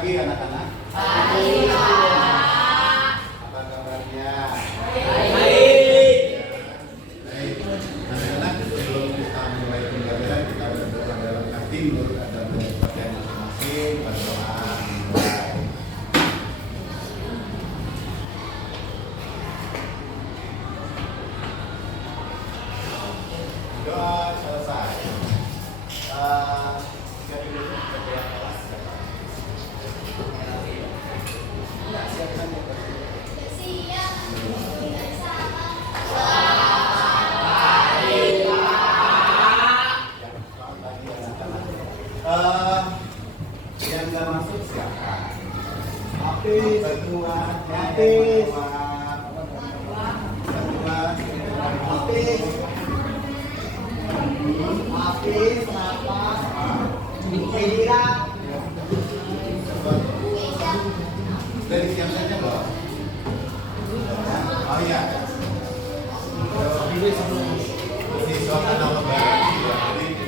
pagi anak-anak. Pagi, Pak. Apa kabarnya? Baik. Baik. Anak-anak, sebelum kita mulai pembelajaran, kita berdoa dalam hati menurut ada bagian masing-masing. Berdoa mulai. Doa selesai. Siap dulu ketua kelas. Enggak, siapkan ya. Yang nggak masuk siapa? Hafiz, ketua, Hafiz, Hafiz, kenapa? Kira. Dari siang saja loh. Oh iya. Ini sebelum siswa karena lebaran juga. Jadi ini.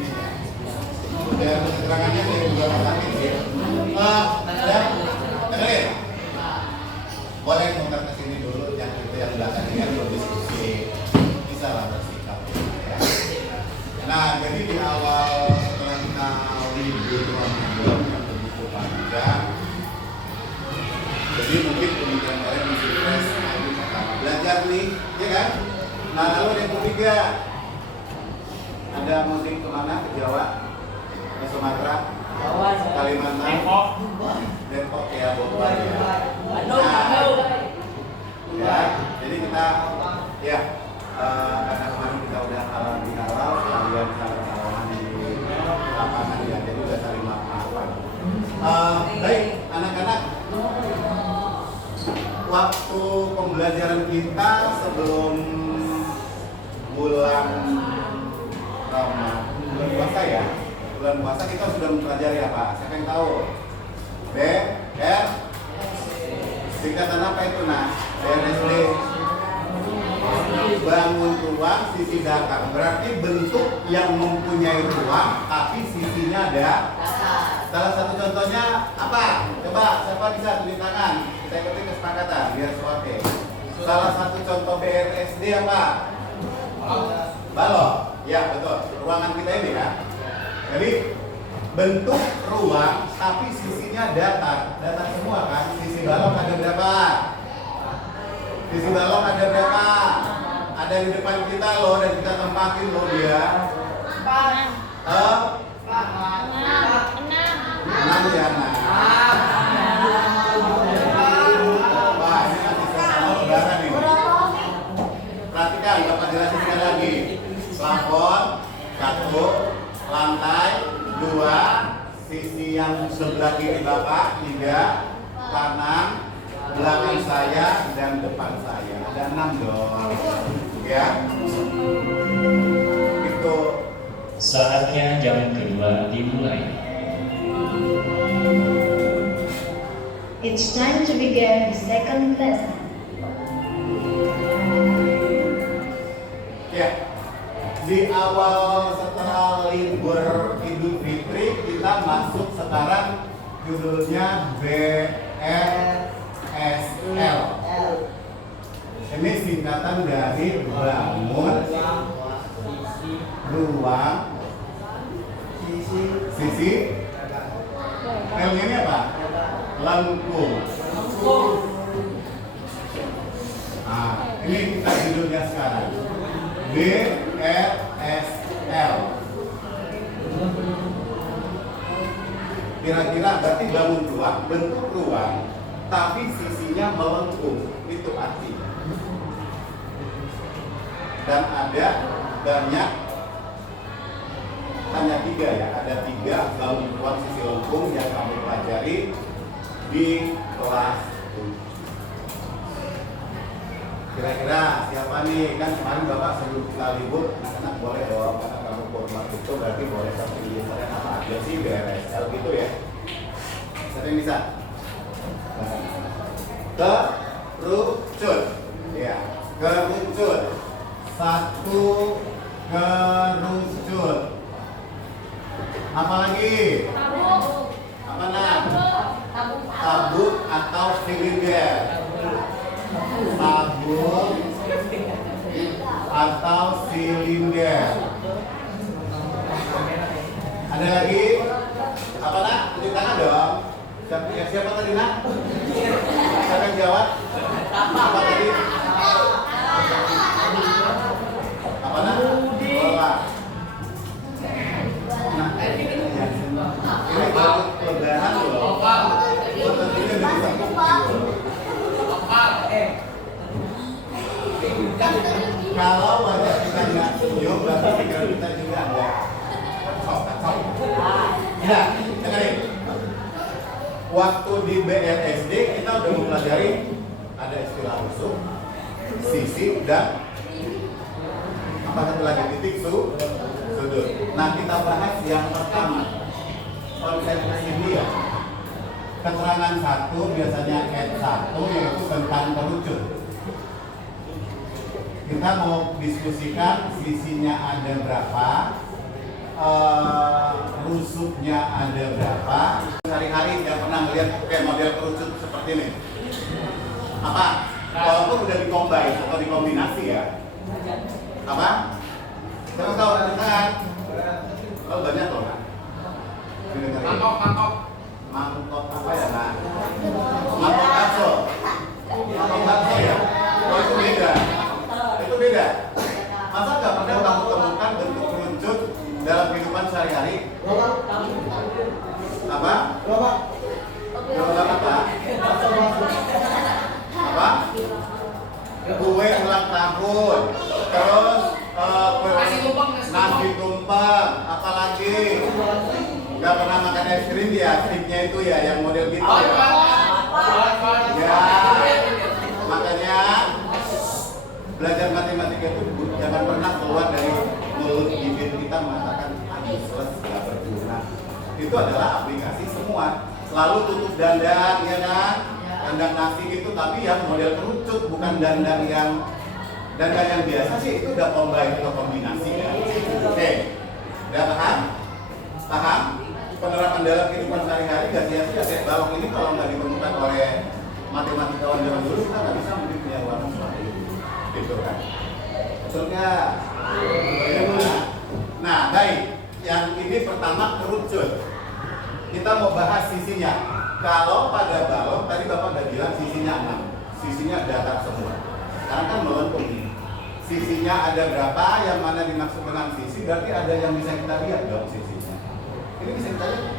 Dan keterangannya dari beberapa sakit ya. Dan dengerin. Boleh muter ke sini dulu, yang itu yang belakang ini kan berdiskusi. Bisa lah bersikap. Ya. Nah, jadi di awal setelah kita libur Ramadan yang begitu panjang, jadi mungkin pemikiran kalian masih fresh hari pertama belajar nih, ya kan? Nah, lalu yang ketiga, ada mudik kemana? Ke Jawa? Ke Sumatera? Kalimantan? Depok ya, Bogor ya. Ya, jadi kita ya karena kemarin kita udah halal di halal, kalian halal di lapangan ya, jadi udah saling maafan. Baik, anak-anak, waktu pembelajaran kita sebelum bulan Ramadan, bulan puasa ya, bulan puasa kita sudah mempelajari apa? Siapa yang tahu? B, R, singkatan apa itu nah? BRSD, bangun ruang sisi datar. Berarti bentuk yang mempunyai ruang tapi sisinya ada. Salah satu contohnya apa? Coba siapa bisa tulis tangan? Saya ketik kesepakatan biar suate. Salah satu contoh BRSD apa? Balok. Ya betul. Ruangan kita ini ya. Jadi bentuk ruang tapi sisinya datar. Datar semua kan? Sisi balok ada berapa? Sisi balok ada berapa? Ada di depan kita loh dan kita tempatin loh dia. 6 ya nah. Wah ini nanti sama lebaran ini. Perhatikan Bapak jelasin sekali lagi. Plafon 1, lantai 2, sisi yang sebelah kiri Bapak 3, kanan, belakang saya dan depan saya. Ada 6 dong. Ya. Itu. Saatnya jam kedua dimulai. It's time to begin the second lesson. Ya. Di awal setelah libur Idul Fitri kita masuk sekarang judulnya BRSL. Ini singkatan dari bangun ruang sisi L ini apa? Lengkung. Nah, ini kita judulnya sekarang BRSL. Kira-kira berarti bangun ruang, bentuk ruang, tapi sisinya melengkung. Itu artinya. Dan ada banyak, hanya 3 ya, ada 3 bangun ruang sisi lengkung yang kamu pelajari di kelas 7. Kira-kira siapa nih? Kan kemarin Bapak sebelum kita libur, anak boleh dong, karena kamu format itu berarti boleh satu tulisannya apa aja sih BRSL gitu ya. Siapa yang bisa? Kerucut. Ya, kerucut. 1 kerucut. Apa lagi? Tabung. Apa nak? Tabung Oke. Ada lagi? Apa nak? Tunjuk tangan dong. Siapa tadi nak? Siapa yang jawab? Apa tadi? Apa nak? Bola. Nah, ini baru pelebaran loh. Tentunya bisa kalau wajah kita nggak senyum, berarti pikiran kita juga nggak sok. Ya, dengerin. Waktu di BLSD kita udah mempelajari ada istilah rusuk, sisi, dan apa satu lagi titik sudut. Nah, kita bahas yang pertama, konsentrasi dia. Keterangan satu biasanya N1 yaitu tentang kerucut. Kita mau diskusikan sisinya ada berapa, rusuknya ada berapa. Hari-hari yang pernah melihat kayak model kerucut seperti ini. Apa? Walaupun udah dikombin atau dikombinasi ya. Apa? Kita tahu kan? Oh banyak loh kan? Mangkok apa ya nak? Mangkok bakso. Mangkok bakso ya? Oh itu beda. Itu beda. Masa nggak pernah kamu temukan bentuk kerucut dalam kehidupan sehari-hari? Apa? Lomba apa? Apa? Kue ulang tahun. Terus nasi tumpeng. Apa lagi? Nggak pernah makan es krim ya? Sticknya itu ya yang model gitu ya? Ya. Makanya belajar matematika itu jangan pernah keluar dari mulut bibir kita mengatakan useless, nggak berguna. Itu adalah aplikasi semua. Selalu tutup dandang, ya kan? Dandang nasi itu, tapi yang model kerucut, bukan dandang yang biasa sih. Itu udah combine atau kombinasi ya. Oke, udah paham? Paham? Penerapan dalam kehidupan sehari-hari nggak sia-sia. Kayak balok ini kalau nggak ditemukan oleh matematikawan zaman dulu, kita nggak bisa mungkin punya warna seperti itu. Gitu kan? Betul nggak? Nah, baik. Yang ini pertama kerucut. Kita mau bahas sisinya. Kalau pada balok, tadi Bapak udah bilang sisinya 6. Sisinya datar semua. Sekarang kan melengkung ini. Sisinya ada berapa? Yang mana dimaksud dengan sisi? Berarti ada yang bisa kita lihat dong sisinya. Ini bisa kita lihat.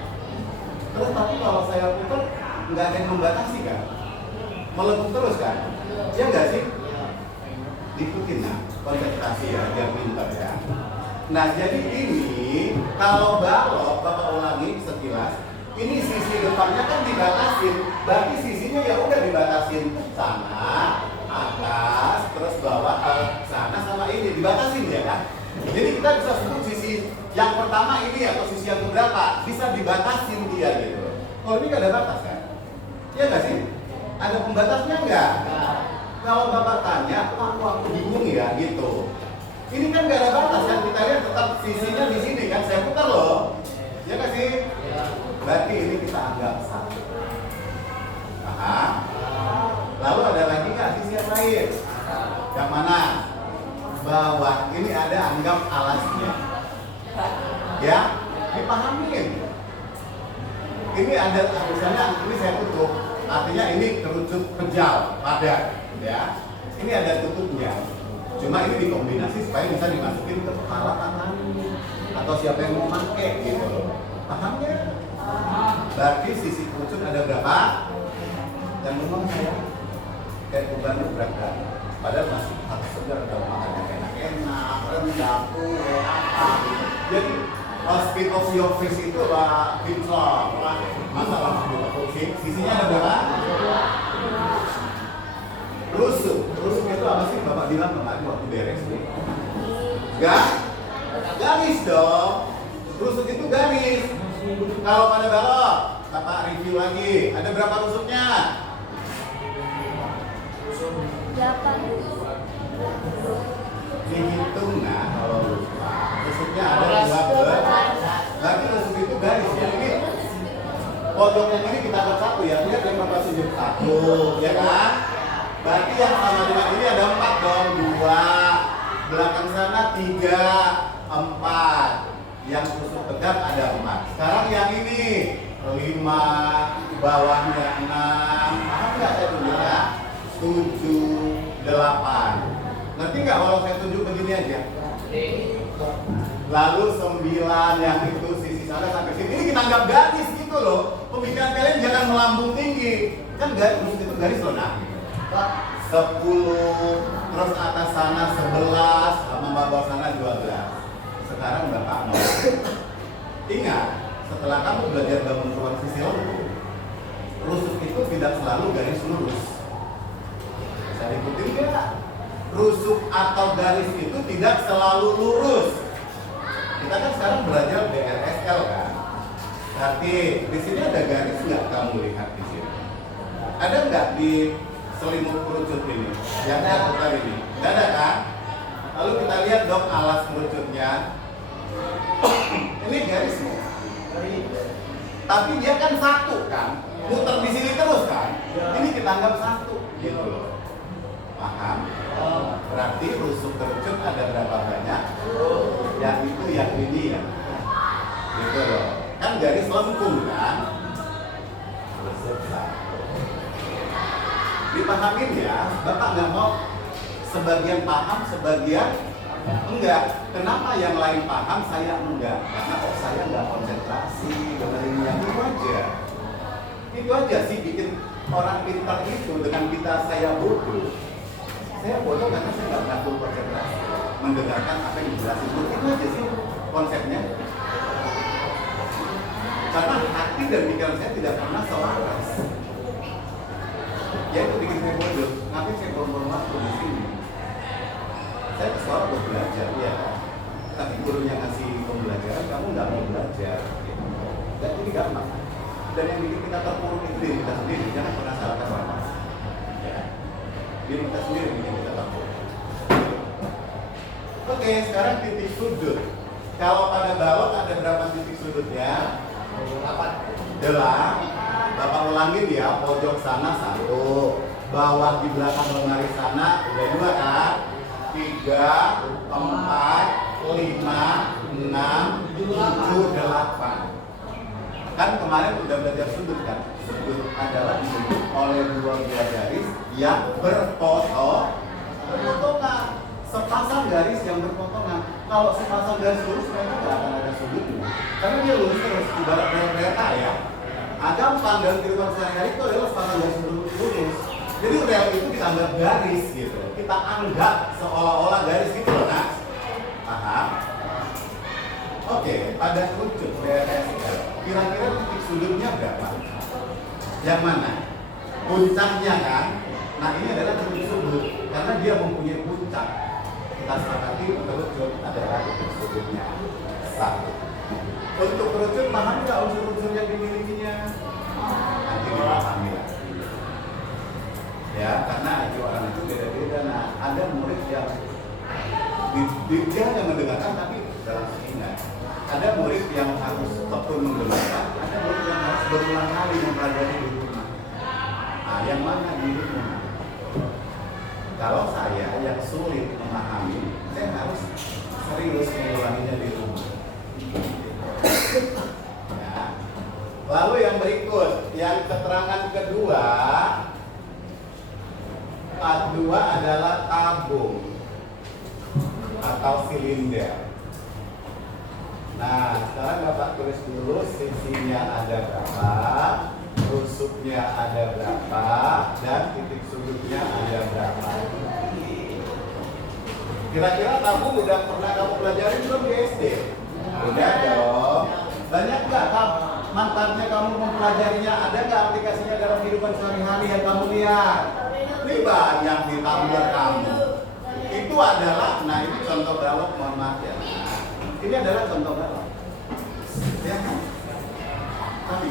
Terus tapi kalau saya putar, nggak ada yang membatasi kan? Melengkung terus kan? Ya nggak sih? Ikutin nah, konsentrasi ya, biar pintar ya. Nah jadi ini kalau balok, Bapak ulangi sekilas, ini sisi depannya kan dibatasin, berarti sisinya ya udah dibatasin sana, atas, terus bawah ke sana sama ini dibatasin ya kan? Jadi kita bisa sebut sisi yang pertama ini atau sisi yang keberapa bisa dibatasin dia gitu. Kalau ini nggak ada batas kan? Iya nggak sih? Ada pembatasnya nggak? Kalau Bapak tanya, aku bingung ya gitu. Ini kan nggak ada batas kan? Kita lihat tetap sisinya di sini kan? Saya putar loh. Ya nggak sih? Berarti ini kita anggap satu. Paham? Lalu ada lagi nggak sisi yang lain? Yang mana? Bawah ini ada anggap alasnya. Ya, dipahamin. Ini ada misalnya ini saya tutup. Artinya ini kerucut pejal, padat. Ya, ini ada tutupnya. Cuma ini dikombinasi supaya bisa dimasukin ke kepala tangan atau siapa yang mau pakai gitu loh. Paham ya? Berarti sisi kerucut ada berapa? Dan memang saya kayak beban berat kan. Padahal masih harus segar kalau makannya enak-enak, rendang, apa. Jadi speed of your face itu lah pintar, masalah speed of your face. Sisinya ada berapa? Rusuk itu apa sih Bapak bilang kemarin waktu beres nih? Garis dong. Rusuk itu garis. Kalau pada balok, Bapak review lagi. Ada berapa rusuknya? 8. Dihitung nah kalau rusuknya ada 12. Berarti rusuk itu garis ya. Ini pojok yang ini kita buat satu ya. Lihat yang Bapak tunjuk satu, ya kan? Berarti yang sama dengan ini ada 4 dong, 2, belakang sana 3, 4. Yang rusuk tegak ada 4. Sekarang yang ini 5, bawahnya 6. Paham nggak saya tunjuk ya? 7, 8. Ngerti nggak kalau saya tunjuk begini aja? Lalu 9 yang itu sisi sana sampai sini. Ini kita anggap garis gitu loh. Pemikiran kalian jangan melambung tinggi. Kan garis itu garis loh nah. 10, terus atas sana 11, sama bawah sana 12. Sekarang Bapak mau. Ingat, setelah kamu belajar bangun ruang sisi lampu, rusuk itu tidak selalu garis lurus. Bisa diikutin nggak? Rusuk atau garis itu tidak selalu lurus. Kita kan sekarang belajar BRSL kan. Berarti di sini ada garis nggak kamu lihat di sini? Ada nggak di selimut kerucut ini? Yang saya putar ini? Nggak ada kan? Lalu kita lihat dong alas kerucutnya. Ini garisnya. Tapi dia kan satu kan? Muter di sini terus kan? Ini kita anggap satu gitu loh. Paham? Berarti rusuk kerucut ada berapa banyak? Yang itu, yang ini ya. Gitu loh. Kan garis lengkung kan? Rusuk satu. Dipahamin ya, Bapak nggak mau sebagian paham, sebagian enggak. Kenapa yang lain paham, saya enggak? Karena saya nggak konsentrasi dengerin yang itu aja. Itu aja sih bikin orang pintar itu dengan kita saya bodoh. Saya bodoh karena saya nggak pernah full konsentrasi mendengarkan apa yang dijelasin. Itu aja sih konsepnya. Karena hati dan pikiran saya tidak pernah selaras. Ya itu bikin saya bodoh. Ngapain saya buang-buang waktu di sini? Saya ke sekolah buat belajar, ya. Tapi gurunya ngasih pembelajaran, kamu nggak mau belajar. Dan ini gampang. Dan yang bikin kita terpuruk itu diri kita sendiri. Jangan pernah salahkan orang lain. Ya. Diri kita sendiri yang bikin kita terpuruk. Oke, sekarang titik sudut. Kalau pada balok ada berapa titik sudutnya? 8. Bapak ulangin ya, pojok sana 1, bawah di belakang lemari sana udah 2 kan? 3, 4, 5, 6, 7, 8. Kan kemarin udah belajar sudut kan? Sudut adalah dibentuk oleh 2 buah garis yang berpotongan. Sepasang garis yang berpotongan. Kalau sepasang garis lurus mereka nggak akan ada sudutnya. Karena dia lurus terus, ibarat kereta ya. Gampang dalam kehidupan sehari-hari itu adalah sepasang garis lurus. Jadi rel itu kita anggap garis gitu. Kita anggap seolah-olah garis gitu loh, Nas. Paham? Oke, pada kerucut BRSL, kira-kira titik sudutnya berapa? Yang mana? Puncaknya kan? Nah ini adalah titik sudut karena dia mempunyai puncak. Kita sepakati kerucut adalah titik sudutnya 1. Untuk kerucut paham nggak unsur-unsur yang dimilikinya? Nanti dipahami lagi. Ya, karena IQ orang itu beda-beda. Nah, ada murid yang dia hanya mendengarkan tapi dalam ingat. Ada murid yang harus tekun mendengarkan, ada murid yang harus berulang kali mempelajari di rumah. Nah, yang mana di rumah? Kalau saya yang sulit memahami, saya harus serius mengulanginya di rumah. Ya. Lalu yang berikut, yang keterangan kedua, part 2 adalah tabung atau silinder. Nah, sekarang Bapak tulis dulu sisinya ada berapa, rusuknya ada berapa, dan titik sudutnya ada berapa. Kira-kira tabung udah pernah kamu pelajarin belum di SD? Udah dong. Banyak nggak manfaatnya kamu mempelajarinya? Ada nggak aplikasinya dalam kehidupan sehari-hari yang kamu lihat? Ini banyak di tablet kamu. Itu adalah, nah ini contoh balok, mohon maaf ya. Ini adalah contoh balok. Ya kan? Tapi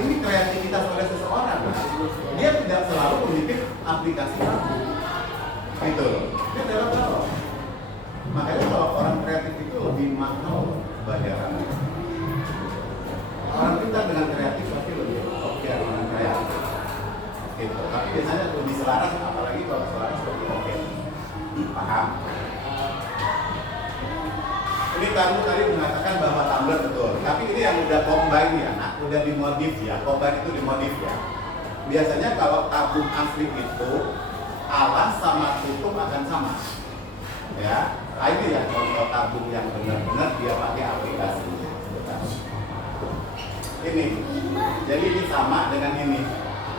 ini kreativitas oleh seseorang. Dia tidak selalu memiliki aplikasi tabung. Gitu loh. Ini adalah balok. Makanya kalau orang kreatif itu lebih mahal bayarannya. Orang pintar dengan kreatif pasti lebih oke orang kreatif. Gitu. Tapi biasanya lebih selaras, apalagi kalau selaras lebih oke. Paham? Ini kamu tadi mengatakan bahwa tumbler betul, tapi ini yang udah combine ya, nah, udah dimodif ya, combine itu dimodif ya. Biasanya kalau tabung asli itu alas sama tutup akan sama, ya. Nah, ini ya contoh tabung yang benar-benar dia pakai aplikasi. Ini, jadi ini sama dengan ini.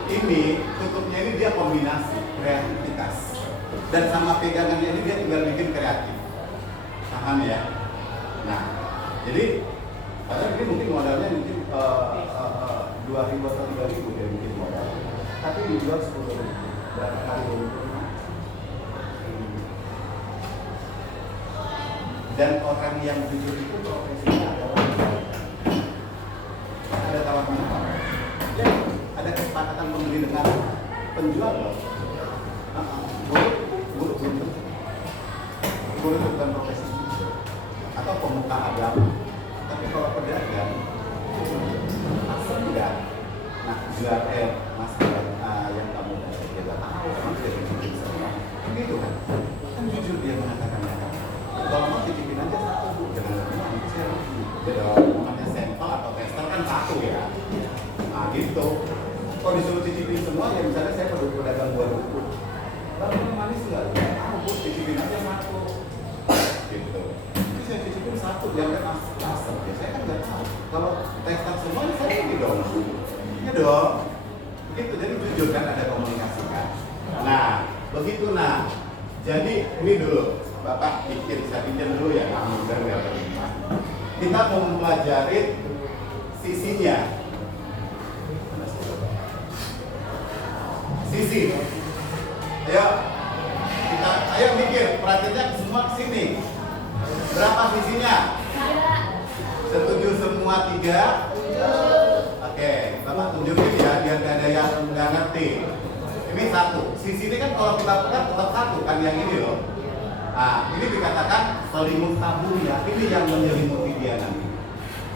Ini tutupnya ini dia kombinasi kreativitas, dan sama pegangannya ini dia tinggal bikin kreatif. Paham ya? Nah, jadi padahal ini mungkin modalnya mungkin 2.000 atau 3.000 dia mungkin modal, tapi dijual 10.000 berapa kali 20. Dan orang yang jujur itu profesinya adalah ada tawar menawar, ada kesepakatan pembeli dengan penjual loh. Guru bukan profesi atau pemuka agama, tapi kalau pedagang asal enggak. Nah, jual masalah yang kamu dapat kita tahu kan dia bikin semua, begitu kan? Kan jujur dia mengatakannya. Kalau mau cicipin aja satu bu, jangan nanti saya rugi. Jadi namanya sampel atau tester kan satu ya. Nah gitu. Kalau disuruh cicipin semua ya misalnya saya pedagang buah buku. Lalu manis nggak? Ah bu, cicipin aja satu. Gitu. Jadi saya cicipin satu, jangan asam. Ya saya kan nggak tahu. Kalau tester semuanya saya ini dong. Iya dong. Begitu. Jadi jujur kan ada komunikasi kan. Nah begitu nah. Jadi ini dulu. Bapak bikin, saya pinjam dulu ya, mudah nggak terima. Kita mau mempelajari sisinya. Sisi. Ayo mikir, perhatiannya semua ke sini. Berapa sisinya? Setuju semua 3? Oke, Bapak tunjukin ya, biar nggak ada yang nggak ngerti. Ini satu. Sisi ini kan kalau kita pegang tetap satu kan yang ini loh. Nah, ini dikatakan selimut tabung ya. Ini yang menyelimuti dia nanti.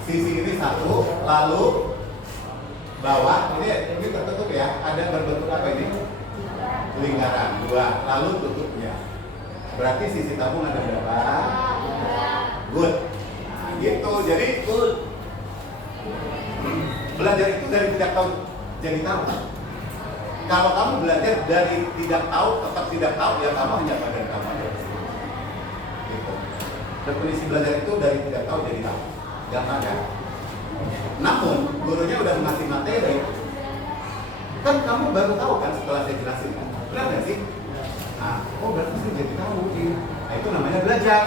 Sisi ini satu, lalu bawah ini tertutup ya. Ada berbentuk apa ini? Lingkaran 2, lalu tutupnya. Berarti sisi tabung ada berapa? Good. Nah, gitu. Jadi good. Belajar itu dari tidak tahu jadi tahu. Kalau kamu belajar dari tidak tahu tetap tidak tahu ya kamu hanya badan kamu aja. Definisi belajar itu dari tidak tahu jadi tahu, gampang kan? Namun gurunya udah ngasih materi, kan kamu baru tahu kan setelah saya jelasin kan? Benar nggak sih? Nah, oh berarti saya jadi tahu sih. Nah itu namanya belajar.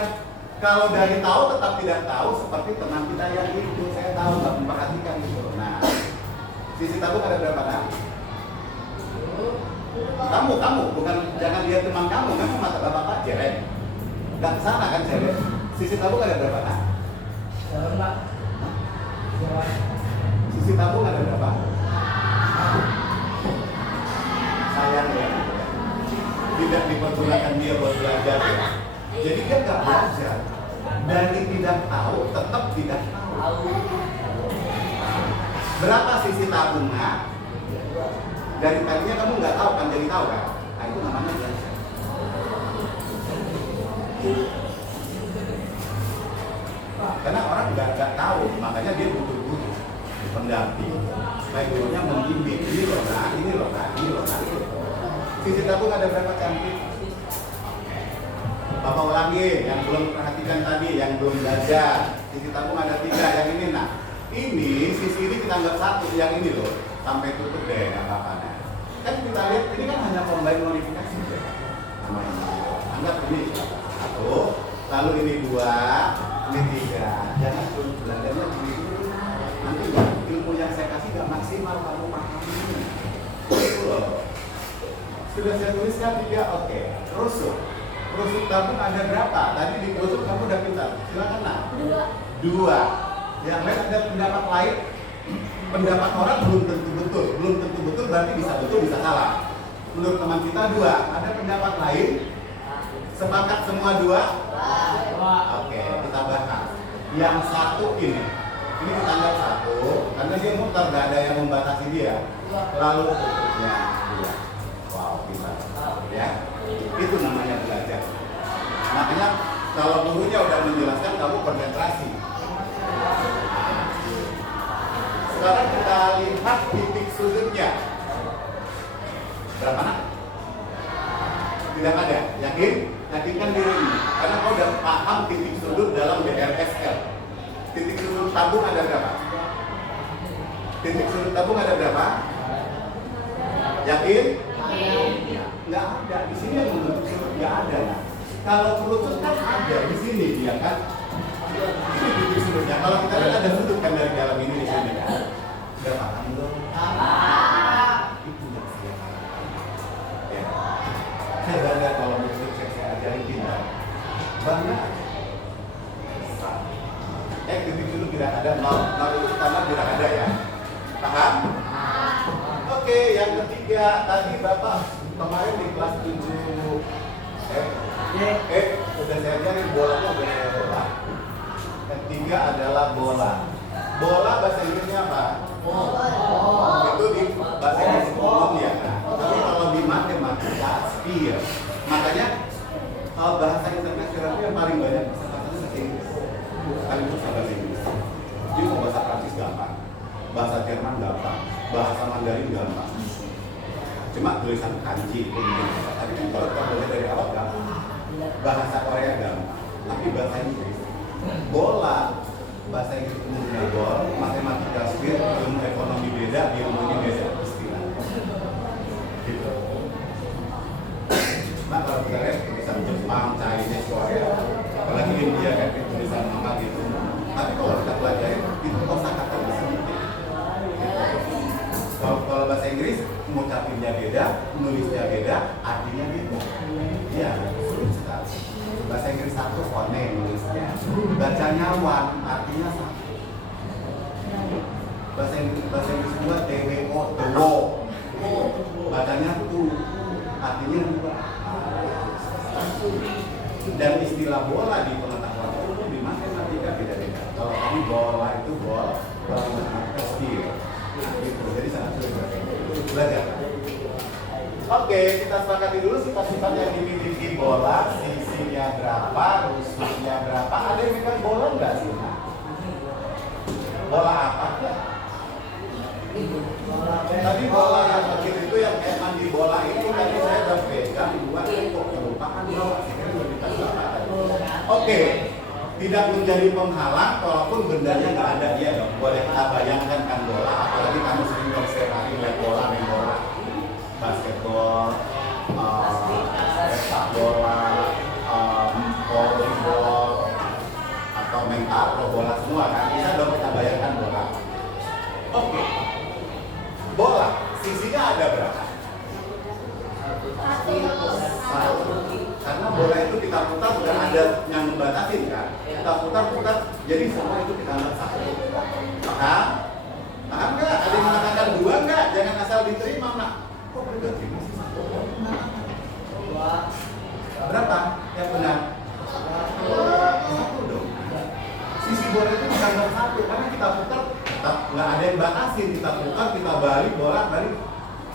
Kalau dari tahu tetap tidak tahu seperti teman kita yang itu saya tahu nggak memperhatikan itu. Nah, sisi tabung ada berapa nak? Kamu bukan jangan lihat teman kamu mata bapak jelek. Nggak kesana kan saya lihat. Sisi tabung ada berapa nak? Sisi tabung ada berapa? Sayang ya, tidak dipergunakan dia buat belajar ya. Jadi dia nggak belajar. Dari tidak tahu tetap tidak tahu. Berapa sisi tabungnya? Dari tadinya kamu nggak tahu kan jadi tahu kan? Nah itu namanya belajar. Karena orang nggak tahu, makanya dia butuh guru, pendamping. Supaya gurunya membimbing, ini loh nah, ini loh nah, ini loh nah. Sisi tabung ada berapa cantik? Bapak ulangi, yang belum perhatikan tadi, yang belum belajar. Sisi tabung ada 3, yang ini nah. Ini sisi ini kita anggap 1, yang ini loh sampai tutup deh, nggak apa-apa. Kan kita lihat ini kan hanya combine modifikasi deh. Anggap ini 1, lalu ini 2, ini 3. Jangan belum belajarnya begitu. Nanti ilmu yang saya kasih nggak maksimal kamu pahami. Itu loh. Sudah saya tuliskan 3, oke. Rusuk tabung ada berapa? Tadi di rusuk kamu udah pintar. Silakan nak. 2. Yang lain ada pendapat lain. Pendapat orang belum tentu betul berarti bisa betul bisa salah. Menurut teman kita 2. Ada pendapat lain? Sepakat semua 2? Oke, kita bahas. Yang 1 ini kita anggap 1 karena dia muter, nggak ada yang membatasi dia. Lalu tutupnya 2. Wow, bisa ya. Itu namanya belajar. Makanya Kalau gurunya udah menjelaskan, kamu konsentrasi. Sekarang kita lihat titik sudutnya. Berapa nak? Tidak ada. Yakin? Yakinkan diri. Karena kau udah paham titik sudut dalam BRSL. Titik sudut tabung ada berapa? Titik sudut tabung ada berapa? Yakin? Nggak ada. Di sini yang membentuk sudut nggak ada. Kalau kerucut kan ada di sini dia kan. Ini titik sudutnya. Kalau kita lihat ada sudut kan dari dalam ini di sini kan. Udah paham belum? Itu yang saya harapkan. Ya. Saya bangga kalau murid saya ajarin pintar. Bangga. Titik sudut tidak ada. Nol itu standar tidak ada ya. Paham? Oke, yang ketiga tadi Bapak kemarin di kelas 7 udah saya ajarin bolanya udah saya bola. Ketiga adalah bola. Bola bahasa Inggrisnya apa? Itu di bahasa Inggris umum ya. Tapi kalau di matematika sphere. Makanya bahasa internasional yang paling banyak bahasa Inggris. Paling susah bahasa Inggris. Jadi mau bahasa Prancis gampang, bahasa Jerman gampang, bahasa Mandarin gampang. Cuma tulisan kanji itu mungkin. Tapi kan kalau kita belajar dari awal gampang. Bahasa Korea gampang. Tapi bahasa Inggris, bola, bahasa Inggris umumnya bol, matematika sphere, ilmu ekonomi beda, ilmu ini beda istilah. Gitu. Nah kalau kita lihat tulisan Jepang, Chinese, Korea, apalagi India kan tulisan manga gitu. Tapi kalau kita pelajari itu kosakata sedikit. Kalau bahasa Inggris ngucapinnya beda, nulisnya beda, artinya beda. Iya, sulit sekali. Bahasa Inggris satu phone nulisnya, bacanya one, artinya satu. Bahasa Inggris dua TWO, the wo, bacanya two, artinya dua. Dan istilah bola di pengetahuan umum di matematika beda-beda. Kalau kami bola itu bol, kalau matematika sphere. Gitu. Jadi sangat sulit belajar. Oke, kita sepakati dulu sifat-sifat yang dimiliki bola, sisinya berapa, rusuknya berapa. Ada yang megang bola nggak sih? Bola apa? Tadi bola yang kecil itu yang kayak mandi bola itu tadi saya udah pegang dua kok kelupaan bawa. Oke, tidak menjadi penghalang walaupun bendanya nggak ada dia dong. Boleh kita bayangkan kan bola, apalagi kamu sering setiap hari lihat bola, main bola, basketball, sepak bola, volleyball, atau main takraw bola semua kan. Bisa dong kita bayangkan bola. Oke, bola sisinya ada berapa? Satu. Karena bola itu kita putar bukan ada yang membatasin kan. Kita putar-putar, jadi semua itu kita anggap satu. Paham? Paham nggak? Ada yang mengatakan dua nggak? Jangan asal diterima nak. Kok udah terima sih satu? Berapa? Yang benar? Satu dong. Sisi bola itu kita anggap satu karena kita putar, tetap nggak ada yang batasin. Kita putar, kita balik, bola balik,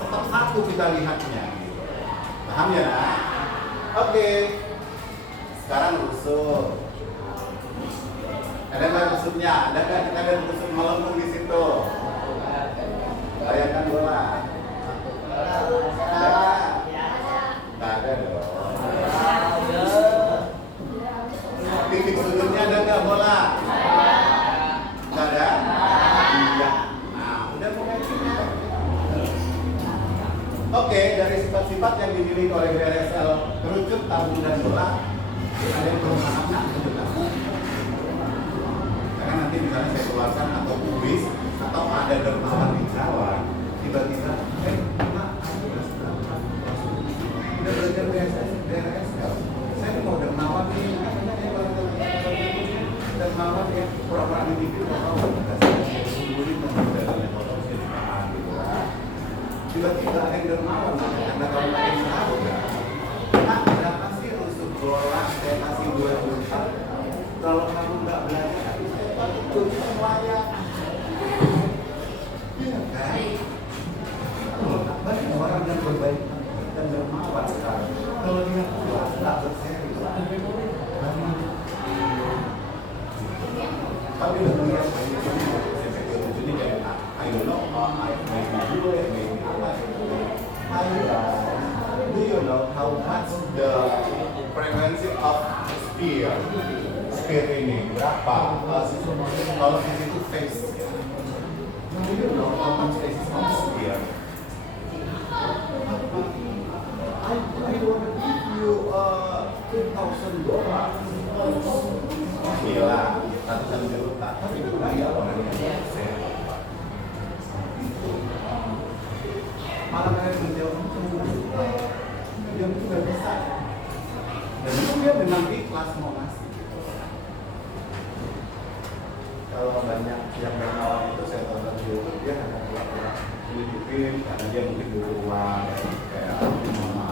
tetap satu kita lihatnya. Gitu. Paham ya? Nak? Oke. Sekarang rusuk. Ada nggak rusuknya? Ada nggak kita ada rusuk melengkung di situ? Bayangkan bola. Ada? Nggak ada dong. Titik sudutnya ada nggak bola? Nggak ada? Iya. Nah, udah mulai kita. Oke, dari sifat-sifat yang dimiliki oleh BRSL kerucut, tabung, dan bola, ada yang perlu maafnya sebentar. Karena nanti misalnya saya keluarkan atau kuis atau ada dermawan di jalan, tiba-tiba, Pak, udah belajar BRSL, saya mau dermawan nih, dermawan yang pura-pura di TV, tiba-tiba ada yang dermawan, karena kalau nggak tahu ya, Pak, berapa sih rusuk bola, saya kasih 2 juta, kalau kamu nggak belajar, saya itu semuanya. Iya kan? Banyak orang yang berbaik dan dermawan sekarang, kalau dia puas, nggak berseri, don't know, maybe do it, maybe not. Do you know how much the frequency of sphere ini berapa? Kalau di situ phase, do you know how much phase of sphere? I want to give you $2,000. Gila, ratusan juta, tapi itu bayar orang yang malah mereka menjawab dia itu gak bisa, dan itu dia dengan ikhlas mau ngasih. Kalau banyak yang bernawan itu saya tonton di YouTube, dia kadang pura-pura nyelidipin karena dia mungkin butuh uang kayak mama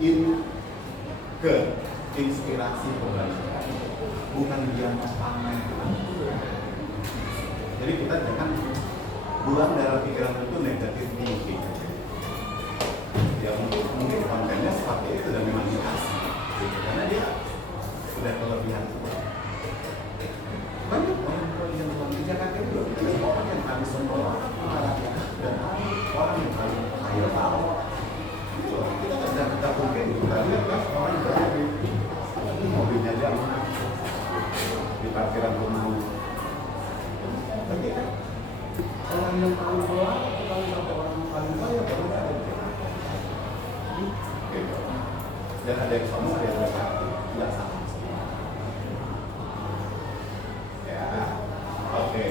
yang ke inspirasi kebajikan, bukan dia mau pamer. Jadi kita jangan buang dalam pikiran itu negatif thinking. Ya mungkin kontennya seperti itu dan memang dikasih, karena dia sudah kelebihan. Banyak orang yang di Jakarta itu ada orang yang kami semua dan orang yang paling kaya tahu. Kita tidak mungkin kita lihat kan orang yang berada di mobilnya dia di parkiran rumahnya. Tapi kan orang yang paling bawah, kalau sampai orang yang paling kaya baru ada di Jakarta. Gitu. Dan ada yang sombong, ada yang berkati, tidak sama. Ya, oke.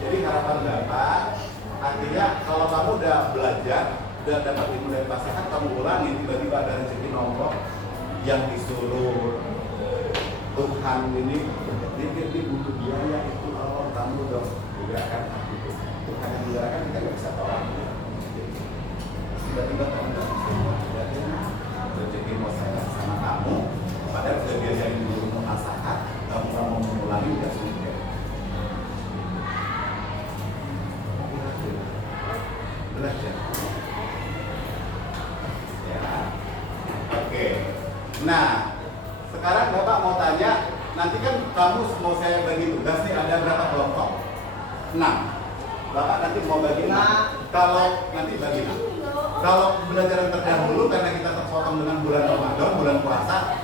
Jadi harapan Bapak, artinya kalau kamu udah belajar, udah dapat ilmu dari pasangan, kamu ulangi, tiba-tiba ada rezeki nombok yang disuruh Tuhan ini, dia butuh biaya itu, kalau kamu udah gerakan gitu. Tuhan yang menggerakkan kita nggak bisa tolak. Tiba-tiba kamu udah rezeki mau saya sama kamu, padahal sudah biasain dulu muhasabah, kamu mau mengulangi udah sulit. Belajar. Ya. Oke. Nah, sekarang Bapak mau tanya, nanti kan kamu mau saya bagi tugas nih, ada berapa kelompok? 6. Bapak nanti mau bagi 6. Kalau nanti bagi 6. Kalau belajaran terdahulu karena kita terpotong dengan bulan Ramadan, bulan puasa,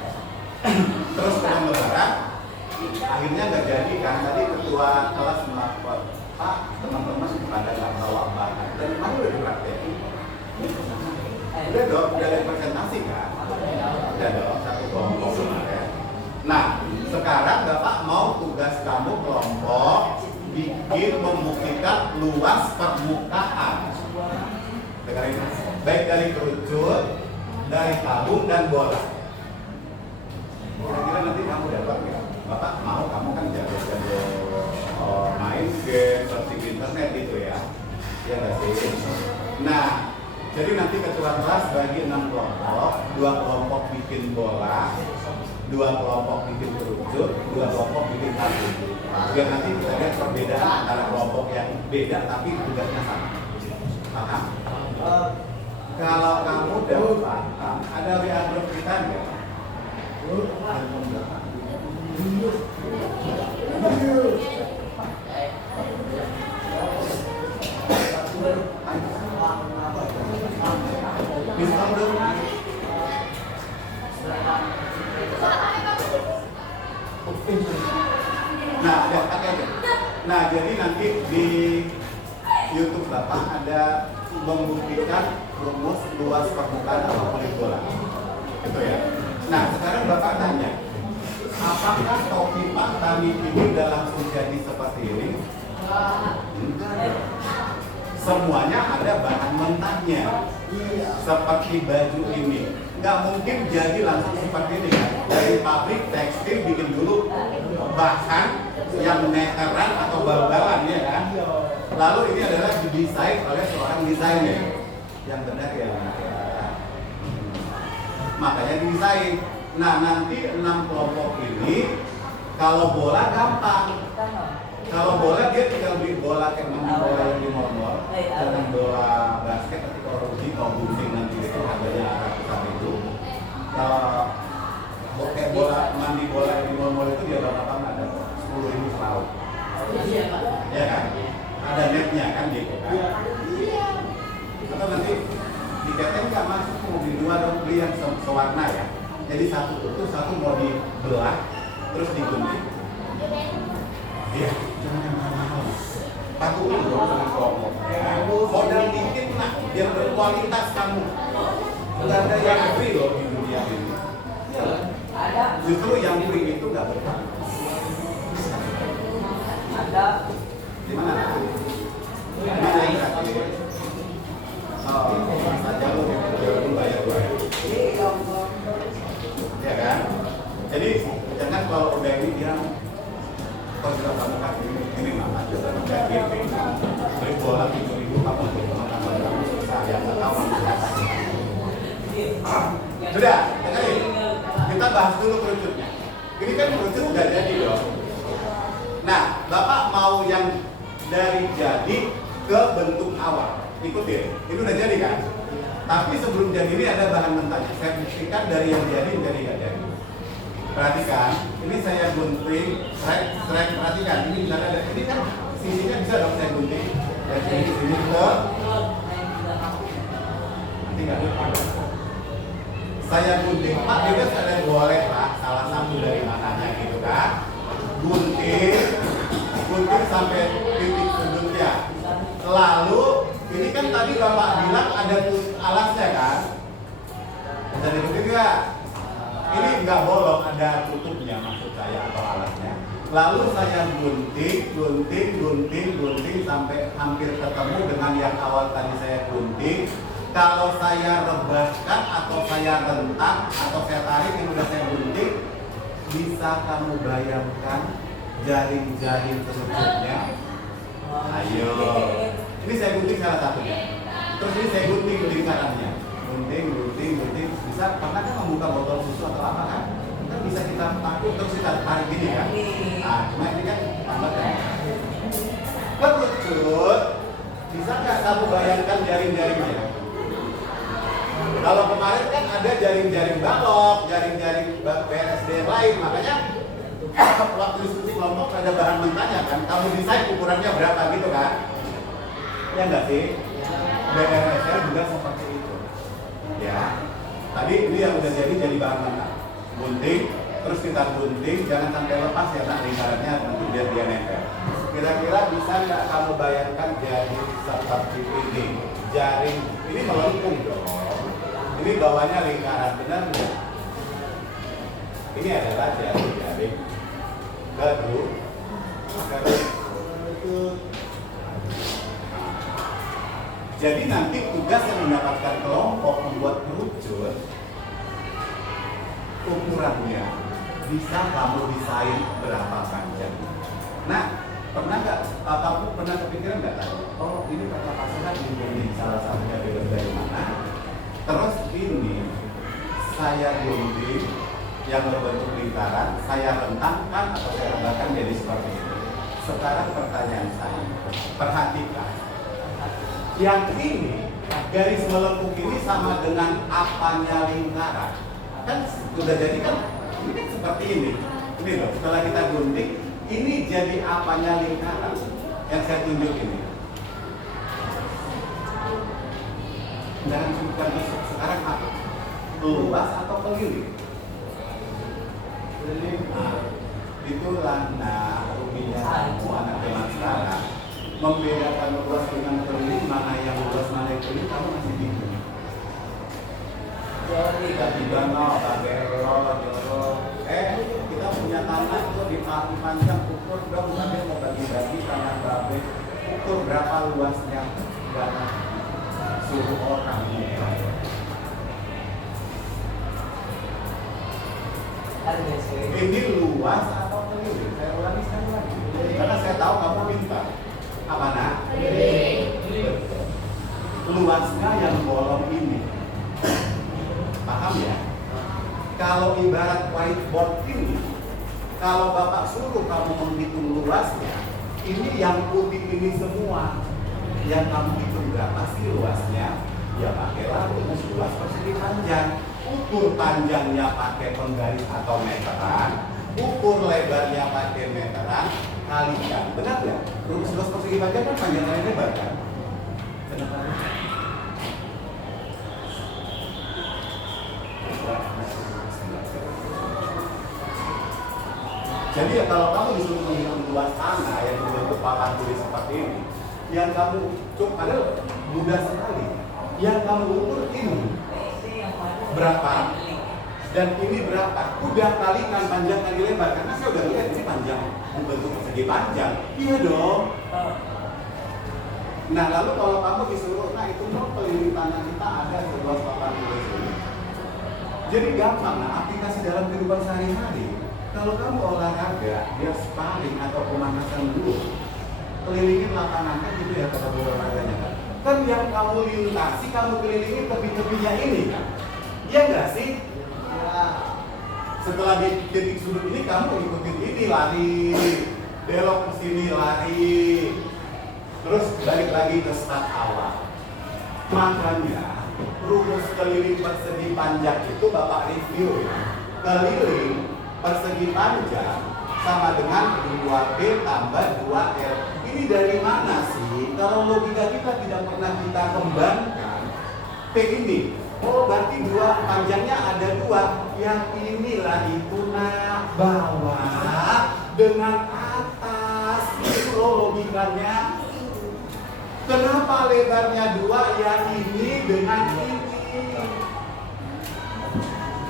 terus bulan Lebaran, akhirnya nggak jadi kan? Tadi ketua kelas melakukan, Pak, teman-teman pada nggak bawa bahan, dan mana udah dipraktekin? Udah dong, udah ada presentasi kan? Udah dong, satu kelompok kemarin. Nah, sekarang Bapak mau tugas kamu kelompok bikin membuktikan luas permukaan. Dengarin, baik dari kerucut, dari tabung dan bola. Kira-kira nanti kamu dapat ya? Bapak mau, kamu kan jago-jago main game, searching internet gitu ya. Ya nggak sih? Nah, jadi nanti ketua kelas bagi 6 kelompok, 2 kelompok bikin bola, 2 kelompok bikin kerucut, 2 kelompok bikin tabung. Biar nanti kita lihat perbedaan antara kelompok yang beda tapi tugasnya sama. Paham? Kalau kamu dapat, ada WA grup kita nggak? Bisa dong. Nah, ya, aja. Nah, jadi nanti di YouTube Bapak ada membuktikan rumus luas permukaan atau kulit bola. Gitu ya. Nah, sekarang Bapak tanya, apakah topi Pak Tani ini udah langsung jadi seperti ini? Enggak. Semuanya ada bahan mentahnya. Seperti baju ini. Nggak mungkin jadi langsung seperti ini kan? Dari pabrik tekstil bikin dulu bahan yang meteran atau bal-balan ya kan? Lalu ini adalah didesain oleh seorang desainer yang benar ya. Makanya didesain. Nah, nanti 6 kelompok ini kalau bola gampang. Kalau bola dia tinggal beli bola kayak bola yang di mall, dengan bola basket nanti kalau rugi mau gunting nanti itu harganya ratusan yang sewarna ya. Jadi satu utuh, satu mau dibelah, terus digunting. Iya, jangan yang mahal-mahal. Patuh dulu dong sama kelompok. Ya, modal dikit nak, biar berkualitas kamu. Nggak ada yang free loh di dunia ini. Ya, justru yang free itu nggak berkualitas. Ada. Di mana? Mana yang gratis? Oh, saja lo bayar gue. Ya kan? Jadi jangan kalau udah ini dia kalau sudah kamu kasih ini mah aja dan jadi beli bola 7.000 kamu untuk teman-teman kamu susah ya nggak tahu. Sudah, dengerin. Kita bahas dulu kerucutnya. Ini kan kerucut sudah jadi dong. Nah, Bapak mau yang dari jadi ke bentuk awal. Ikutin, ini udah jadi kan? Tapi sebelum jadi ini ada bahan mentahnya. Saya buktikan dari yang jadi menjadi nggak jadi. Perhatikan, ini saya gunting, strike, perhatikan. Ini misalnya ada, ini kan sisinya bisa dong saya gunting. Dari sini ke, nanti nggak lupa. Saya gunting, Pak, bebas ada boleh Pak, salah satu dari mananya gitu kan? Gunting sampai titik sudutnya. Lalu ini kan tadi Bapak bilang ada alasnya kan? Bisa diikuti nggak? Ini nggak bolong, ada tutupnya maksud saya atau alasnya. Lalu saya gunting sampai hampir ketemu dengan yang awal tadi saya gunting. Kalau saya rebaskan atau saya rentak atau saya tarik yang udah saya gunting, bisa kamu bayangkan jaring-jaring kerucutnya? Ayo. Ini saya gunting salah satunya. Terus ini saya gunting lingkarannya. Gunting. Bisa, karena kan membuka botol susu atau apa kan? Kan bisa kita takut terus kita tarik gini kan? Nah, cuma ini kan tambah kan? Kerucut, bisa nggak kamu bayangkan jaring-jaringnya? Kalau kemarin kan ada jaring-jaring balok, jaring-jaring BSD yang lain, makanya waktu diskusi kelompok ada bahan mentahnya kan? Kamu desain ukurannya berapa gitu kan? Ya nggak sih? BRSL juga seperti itu. Ya, tadi ini yang udah jadi bahan mentah. Gunting, terus kita gunting, jangan sampai lepas ya nak lingkarannya nanti biar dia nempel. Kira-kira bisa nggak kamu bayangkan jadi seperti ini? Jaring ini melengkung dong. Ini bawahnya lingkaran, benar nggak? Ini adalah jaring kedua. Jadi nanti tugas yang mendapatkan kelompok membuat kerucut, ukurannya bisa kamu desain berapa panjang. Nah, kamu pernah kepikiran nggak tadi? Oh, ini perkapasan ini salah satunya bebas dari mana? Terus ini saya gunting yang berbentuk lingkaran, saya rentangkan atau saya rebahkan jadi seperti ini. Sekarang pertanyaan saya, perhatikan. Yang ini, garis melengkung ini sama dengan apanya lingkaran. Kan sudah jadi kan, ini kan seperti ini. Ini loh, setelah kita gunting, ini jadi apanya lingkaran. Yang saya tunjuk ini. Jangan tunjukkan sekarang apa? Luas atau keliling? Nah, itulah rupiah anak zaman sekarang. Membedakan luas dengan keliling, mana yang luas, mana yang keliling, kamu masih bingung. Tiba-tiba pakai roll, kita punya tanah tuh di panjang, ukur dong, tapi mau bagi-bagi tanah berapa, ukur berapa luasnya, berapa suruh orang. Ini luas atau keliling? Saya ulangi sekali lagi, karena saya tahu kamu pintar. Apa nak? Luasnya yang bolong ini. Paham ya? Kalau ibarat whiteboard ini, kalau Bapak suruh kamu menghitung luasnya, ini yang putih ini semua. Yang kamu hitung berapa sih luasnya? Ya pakailah rumus luas persegi panjang. Ukur panjangnya pakai penggaris atau meteran, ukur lebarnya pakai meteran, kalikan. Benar ya? Rumus luas persegi panjang kan panjang kali lebar kan? Kenapa? Jadi ya kalau kamu disuruh menghitung luas tanah yang berbentuk papan tulis seperti ini, yang kamu padahal mudah sekali. Yang kamu ukur ini berapa? Dan ini berapa? Udah kalikan panjang kali lebar, karena saya udah lihat ini panjang, bentuk persegi panjang. Iya dong. Nah lalu kalau kamu disuruh, nah itu dong keliling tanah kita ada seluas papan tulis ini. Jadi gampang, nah aplikasi dalam kehidupan sehari-hari. Kalau kamu olahraga, dia sparring atau pemanasan dulu, kelilingin lapangan kan gitu ya kata olahraganya kan. Kan yang kamu lintasi, kamu kelilingin tepi-tepinya ini kan. Iya nggak sih? Ya. Setelah di titik sudut ini kamu ikutin ini lari, belok ke sini lari, terus balik lagi ke start awal. Makanya rumus keliling persegi panjang itu Bapak review ya. Keliling persegi panjang sama dengan 2P tambah 2L. Ini dari mana sih? Kalau logika kita tidak pernah kita kembangkan. P ini, oh berarti dua panjangnya ada dua. Yang inilah itu nak bawah dengan atas. Itu loh logikanya. Kenapa lebarnya dua? Yang ini dengan ini.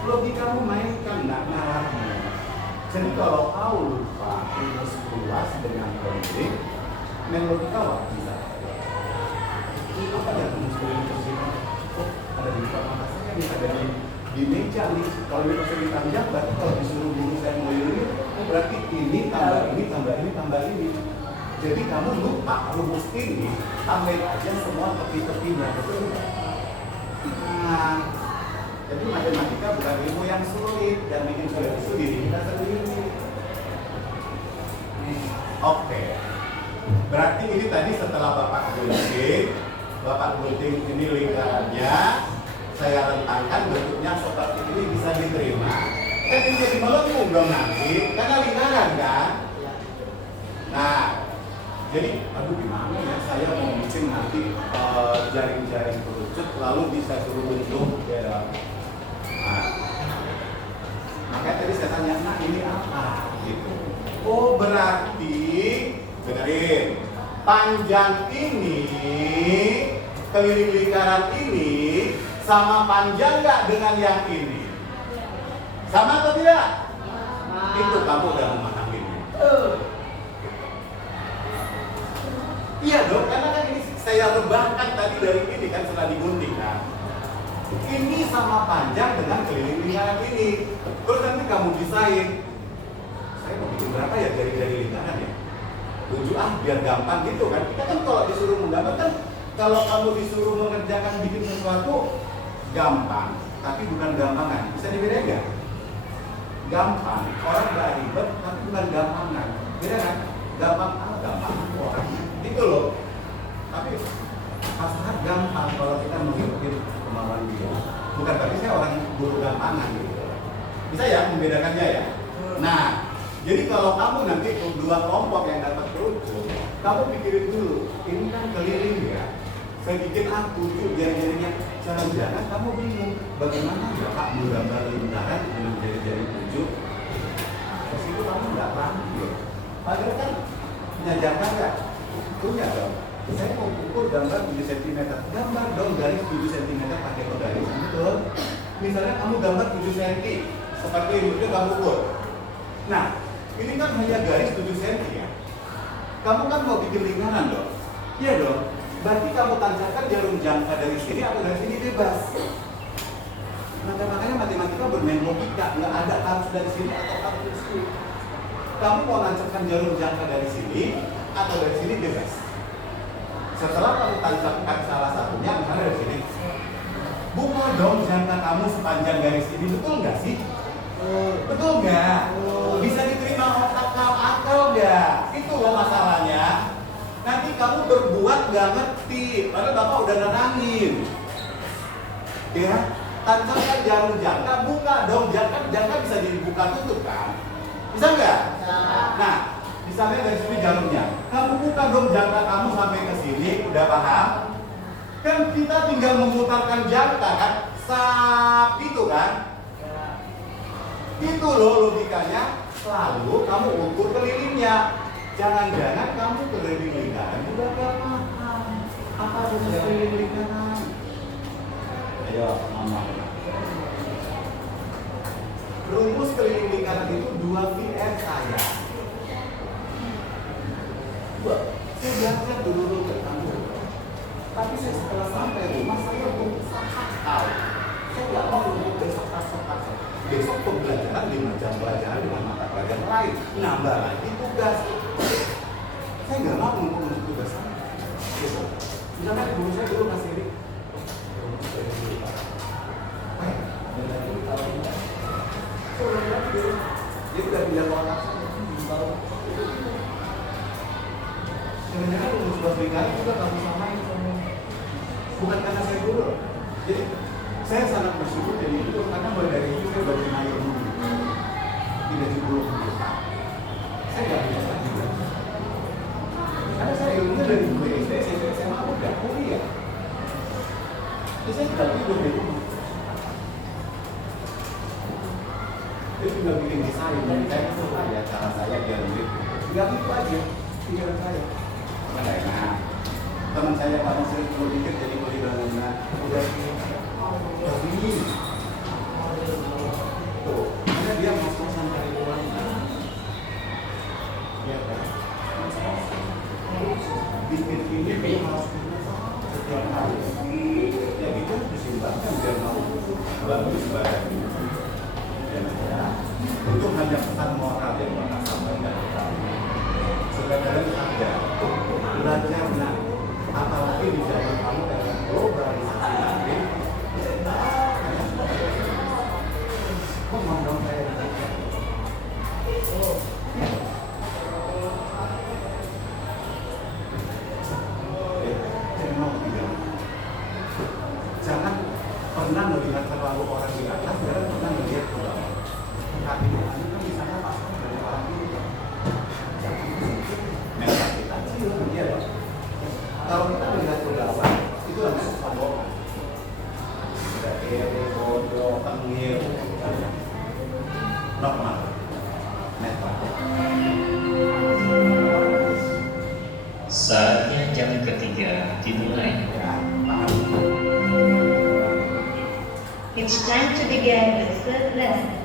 Logikamu mainkan nak narasi. Jadi kalau kau lupa rumus luas dengan keliling, logika wah bisa. Apa yang rumus keliling tersebut? Oh, ada di depan mata saya nih, ada di meja nih. Kalau ini persegi panjang, berarti kalau disuruh guru saya melilingin, berarti ini tambah ini tambah ini tambah ini. Jadi kamu lupa rumus ini, tambahin aja semua tepi-tepinya, betul nggak? Nah, jadi matematika bukan ilmu yang sulit, dan bikin sulit itu diri kita sendiri. Oke. Berarti ini tadi setelah Bapak gunting ini lingkarannya, saya rentangkan bentuknya seperti ini bisa diterima. Kan ini jadi melengkung dong nanti, karena lingkaran kan. Nah, jadi aduh gimana ya saya mau bikin nanti jaring-jaring kerucut lalu bisa suruh bentuk ya. Nah, makanya tadi saya tanya, nah ini apa gitu. Oh berarti dengerin, panjang ini keliling lingkaran ini sama panjang nggak dengan yang ini? Sama atau tidak? Itu kamu udah memahaminya. Iya dong, karena kan ini saya rebahkan tadi dari ini kan setelah digunting kan. Ini sama panjang dengan keliling lingkaran ini. Terus nanti kamu desain. Saya mau bikin berapa ya jari-jari lingkaran ya? 7 biar gampang gitu kan. Kita kan kalau disuruh menggambar kan, kalau kamu disuruh mengerjakan bikin sesuatu gampang, tapi bukan gampangan. Bisa dibedain nggak? Gampang, orang nggak ribet, tapi bukan gampangan. Beda kan? Gampang gampang orang. Gitu loh. Tapi pasangan gampang kalau kita mengikuti kemauan dia. Bukan berarti saya orang guru gampangan gitu. Bisa ya membedakannya ya. Nah, jadi kalau kamu nanti dua kelompok yang dapat kerucut, kamu pikirin dulu, ini kan keliling ya. Saya bikin tujuh jari-jarinya, jangan-jangan kamu bingung bagaimana ya Pak menggambar lingkaran dengan jari-jari 7. Terus itu kamu nggak paham ya. Padahal kan punya jangka nggak? Punya dong. Saya mau ukur gambar 7 cm. Gambar dong garis 7 cm pakai garis, betul? Misalnya kamu gambar 7 cm, seperti ini, itu kamu ukur. Nah, ini kan hanya garis 7 cm ya. Kamu kan mau bikin lingkaran dong? Iya dong. Berarti kamu tancapkan jarum jangka dari sini atau dari sini bebas. Makanya matematika bermain logika, nggak ada harus dari sini atau harus dari sini. Kamu mau tancapkan jarum jangka dari sini atau dari sini bebas. Setelah kamu tancapkan salah satunya, misalnya dari sini, buka dong jangka kamu sepanjang garis ini, betul nggak sih? Betul nggak? Bisa diterima akal nggak? Itu loh masalahnya. Nanti kamu berbuat nggak ngerti, padahal Bapak udah nenangin. Ya, tancapkan jarum jangka, buka dong jangka bisa dibuka tutup kan? Bisa nggak? Nah, misalnya dari sini jarumnya, kamu buka dong jangka kamu sampai ke sini, udah paham? Kan kita tinggal memutarkan jangka kan, itu kan? Itu loh logikanya. Lalu kamu ukur kelilingnya. Jangan-jangan kamu keliling lingkaran juga gak paham. Apa rumus keliling lingkaran? Ayo, mama. Rumus keliling lingkaran itu 2πr saya. Saya biarkan dulu ke kamu. Tapi saya setelah sampai rumah saya berusaha tahu. Saya nggak mau untuk besok. Besok pembelajaran 5 jam pelajaran dengan mata pelajaran lain. Nambah lagi tugas. Saya nggak mau untuk tugas saya. Gitu. Misalkan guru saya dulu kasih ini. Dia udah pindah ke otak saya. Sebenarnya rumus bahasa lingkaran juga kamu samain sama. Bukan karena saya guru. Jadi saya sangat bersyukur jadi itu karena mulai dari itu saya belajar mayor dulu. Tidak dulu. Saya nggak bisa juga. Karena saya ilmunya dari mulai SD, SMP, SMA, aku nggak kuliah. Jadi saya tidak tidur di rumah. Dia tinggal bikin desain dan saya suka ya cara saya biar duit. Tinggal itu aja pikiran saya. Nah, teman saya pada sering berpikir jadi beli bangunan udah ini tuh, karena dia masuk sampai uang ya kan bikin ini dia harus setiap hari ya gitu disumbangkan biar mau bagus badannya dan ya itu hanya pesan moral yang bakal sampaikan ke kamu sebenarnya ada belajar nah apalagi di zaman kamu dengan globalisasi nanti kok ngomong kayak jangan pernah melihat terlalu orang di atas, jangan pernah melihat ke bawah. Hati nurani kan di sana pasti dari orang ini. Jangan sedikit mental kita kecil, ya loh. Kalau kita melihat ke bawah, itu harus kesombongan. Sudah iri, bodoh, tengil, normal, netral. Saatnya jam ketiga dimulai. Ya, paham. It's time to begin the third lesson.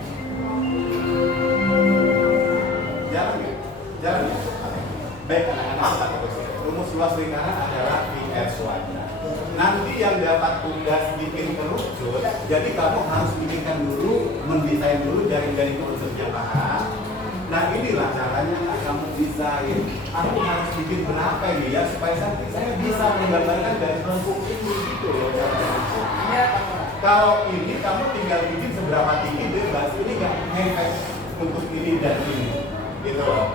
Jalan ya? Jalan ya? Oke. Baik anak-anak, kita terus. Rumus luas lingkaran adalah VS Y-nya. Nanti yang dapat tugas bikin kerucut, jadi kamu harus bikinkan dulu, mendesain dulu jaring-jaring kerucutnya paham. Nah inilah caranya kamu desain. Aku harus bikin berapa ini ya supaya saya bisa menggambarkan dari bentuk ini gitu loh caranya. Kalau ini kamu tinggal bikin seberapa tinggi bebas, ini nggak ngefek untuk ini dan ini, gitu loh.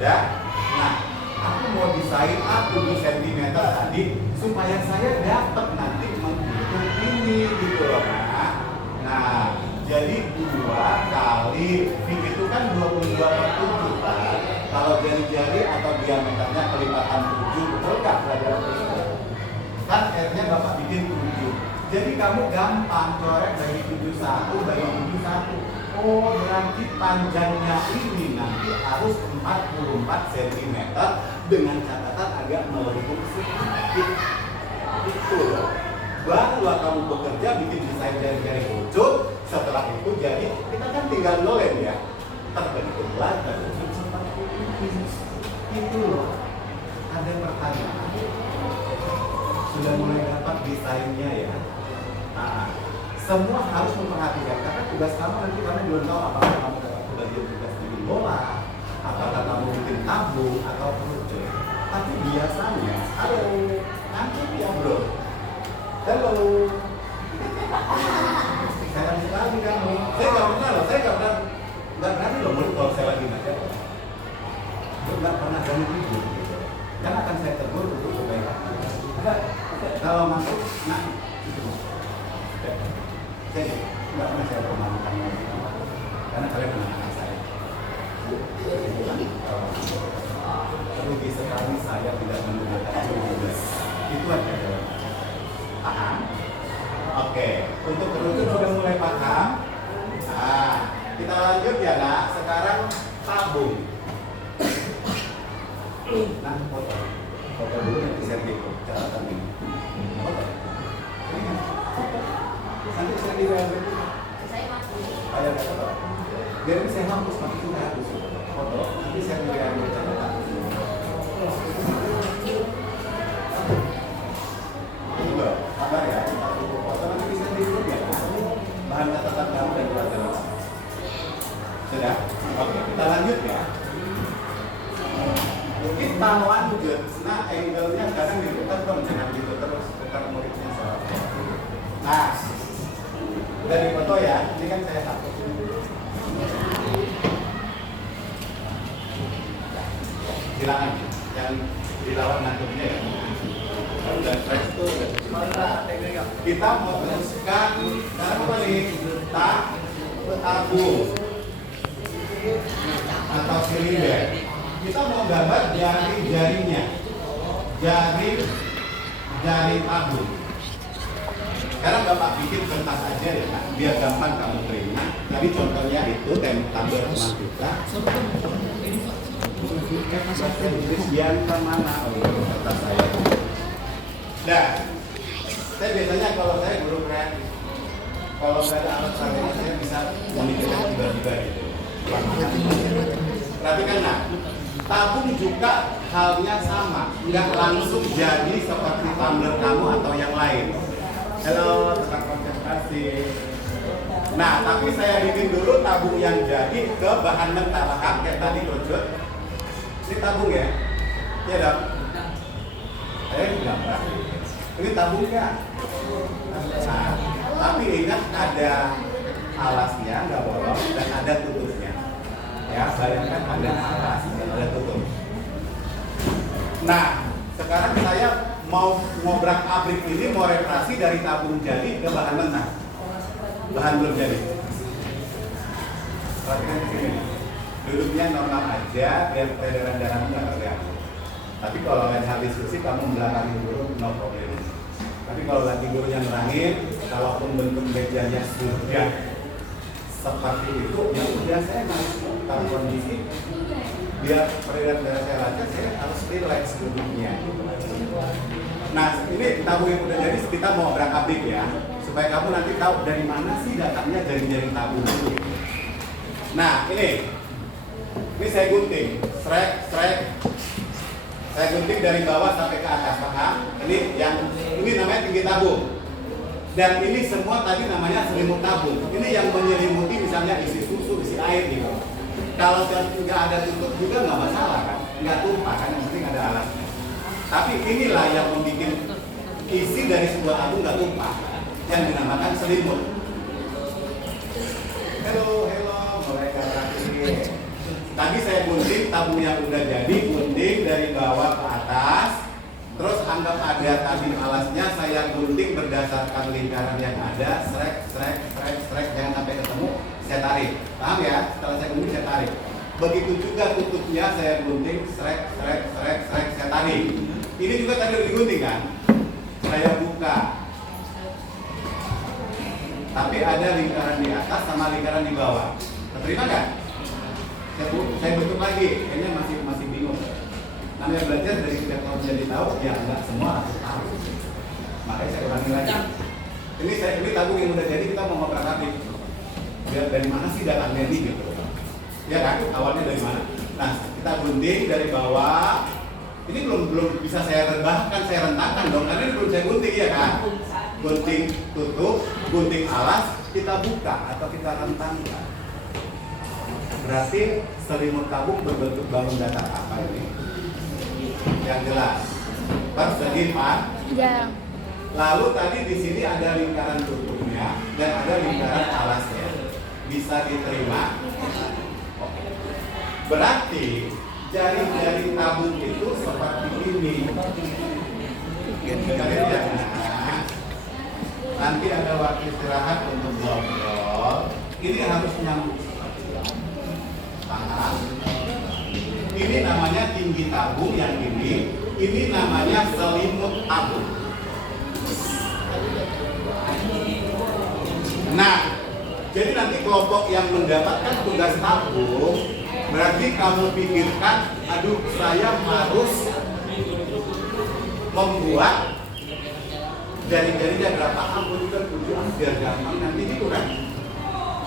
Ya, nah aku mau desain aku di sentimeter tadi supaya saya dapat nanti menghitung ini, gitu loh. Nah, jadi 2 kali itu kan 22/7 kan? Kalau jari-jari atau diameternya kelipatan 7, betul nggak pelajaran itu? Kan R-nya Bapak bikin 7. Jadi kamu gampang coret dari 71 dari 71. Oh, berarti panjangnya ini nanti harus 44 cm dengan catatan agak melengkung sedikit. Itu loh. Barulah kamu bekerja bikin desain jari-jari lucu. Setelah itu jadi kita kan tinggal nolem ya. Terbentuklah terwujud seperti ini. Itu loh. Ada pertanyaan. Sudah mulai dapat desainnya ya. Nah, semua harus memperhatikan karena tugas kamu nanti karena belum tahu apakah kamu dapat bagian tugas bikin bola, apakah kamu bikin tabung atau kerucut. Tapi biasanya, halo, nanti ya bro, halo, saya lagi sekali kamu, saya nggak pernah loh, saya nggak berani loh mulut kalau saya lagi ngajar, nggak pernah berani tidur gitu, karena akan saya tegur untuk kebaikan. Kalau masuk, nah itu. Saya nggak pernah saya permalukan karena kalian anak saya. Rugi sekali saya tidak menggunakan tugas. Itu aja jawabannya. Paham? Oke, untuk kerucut sudah mulai paham. Nah, kita lanjut ya nak. Sekarang supaya apa? Biar ini saya hapus, nanti saya hapus foto, nanti saya ambil catatan. Juga, kabar ya, foto nanti bisa diurut ya. Bahan catatan kamu dan pelajaran. Sudah? Oke, kita lanjut ya. Kita lanjut, nah angle-nya kadang diputar dong, jangan gitu terus putar muridnya salah. Nah, udah dipoto ya, ini kan saya hapus. Silakan, yang dilawan ngantuknya ya. Udah fresh tuh, kita mau teruskan, sekarang apa nih? Tabung atau silinder. Kita mau gambar jari-jarinya, jari tabung. Sekarang Bapak bikin kertas aja ya Pak, biar gampang kamu terima. Tadi contohnya itu tabel kita. Biar kemana? Oh, kertas saya. Nah, saya biasanya kalau saya guru kreatif, kalau nggak ada alat saya bisa memikirkan tiba-tiba gitu. Perhatikan nah, tabung juga halnya sama, nggak langsung jadi seperti tumbler kamu atau yang lain. Halo, tetap konsentrasi. Nah, tapi saya bikin dulu tabung yang jadi ke bahan mentah, kayak tadi Rojot. Ini tabung ya? Iya dong? Saya gambar. Ini tabungnya. Nah, tapi ingat ada alasnya, nggak bolong, dan ada tutupnya. Ya, bayangkan ada alas dan ada tutup. Nah, sekarang saya mau ngobrak abrik ini, mau reparasi dari tabung jadi ke bahan mentah. Bahan belum jadi. Perhatikan di sini. Duduknya normal aja, biar peredaran darahnya nggak terganggu. Tapi kalau lain hal diskusi, kamu belakangin dulu, no problem. Tapi kalau lagi gurunya nerangin, kalaupun bentuk mejanya sudah seperti itu, ya udah saya harus tahu kondisi. Biar peredaran darah saya lancar, saya harus relax duduknya. Nah, ini tabung yang udah jadi, kita mau berangkat ya, supaya kamu nanti tahu dari mana sih datangnya jari-jari tabung itu. Nah, ini saya gunting, srek. Saya gunting dari bawah sampai ke atas, paham? Ini namanya tinggi tabung. Dan ini semua tadi namanya selimut tabung. Ini yang menyelimuti misalnya isi susu, isi air gitu. Kalau nggak ada tutup juga nggak masalah kan, nggak tumpah kan, yang penting ada alasnya. Tapi inilah yang membuat isi dari sebuah tabung nggak tumpah, yang dinamakan selimut. Halo, mulai terakhir. Tadi saya gunting tabung yang udah jadi, gunting dari bawah ke atas. Terus anggap ada tadi alasnya, saya gunting berdasarkan lingkaran yang ada, srek, jangan sampai ketemu, saya tarik. Paham ya? Setelah saya gunting, saya tarik. Begitu juga tutupnya, saya gunting, srek, saya tarik. Ini juga tadi udah digunting kan? Saya buka. Tapi ada lingkaran di atas sama lingkaran di bawah. Terima nggak? Saya bentuk lagi, kayaknya masih bingung. Namanya belajar dari tidak tahu jadi tahu, ya nggak semua harus tahu. Makanya saya ulangi lagi. Ini tabung yang udah jadi, kita mau ngobrol lagi. Biar dari mana sih datangnya ini gitu? Ya kan, awalnya dari mana? Nah, kita gunting dari bawah. Ini belum bisa saya rebahkan, saya rentangkan dong, karena ini belum saya gunting ya kan? Gunting tutup, gunting alas, kita buka atau kita rentangkan. Berarti selimut tabung berbentuk balon datar apa ini? Yang jelas. Persegi Pak. Ya. Lalu tadi di sini ada lingkaran tutupnya dan ada lingkaran alasnya. Bisa diterima? Oke. Berarti jari-jari tabung itu seperti ini. Nanti ada waktu istirahat untuk ngobrol. Ini harus nyambung. Ini namanya tinggi tabung, yang ini namanya selimut tabung. Nah, jadi nanti kelompok yang mendapatkan tugas tabung, berarti kamu pikirkan, aduh saya harus membuat jari-jarinya berapa, ampun juga 7 biar gampang nanti gitu kan.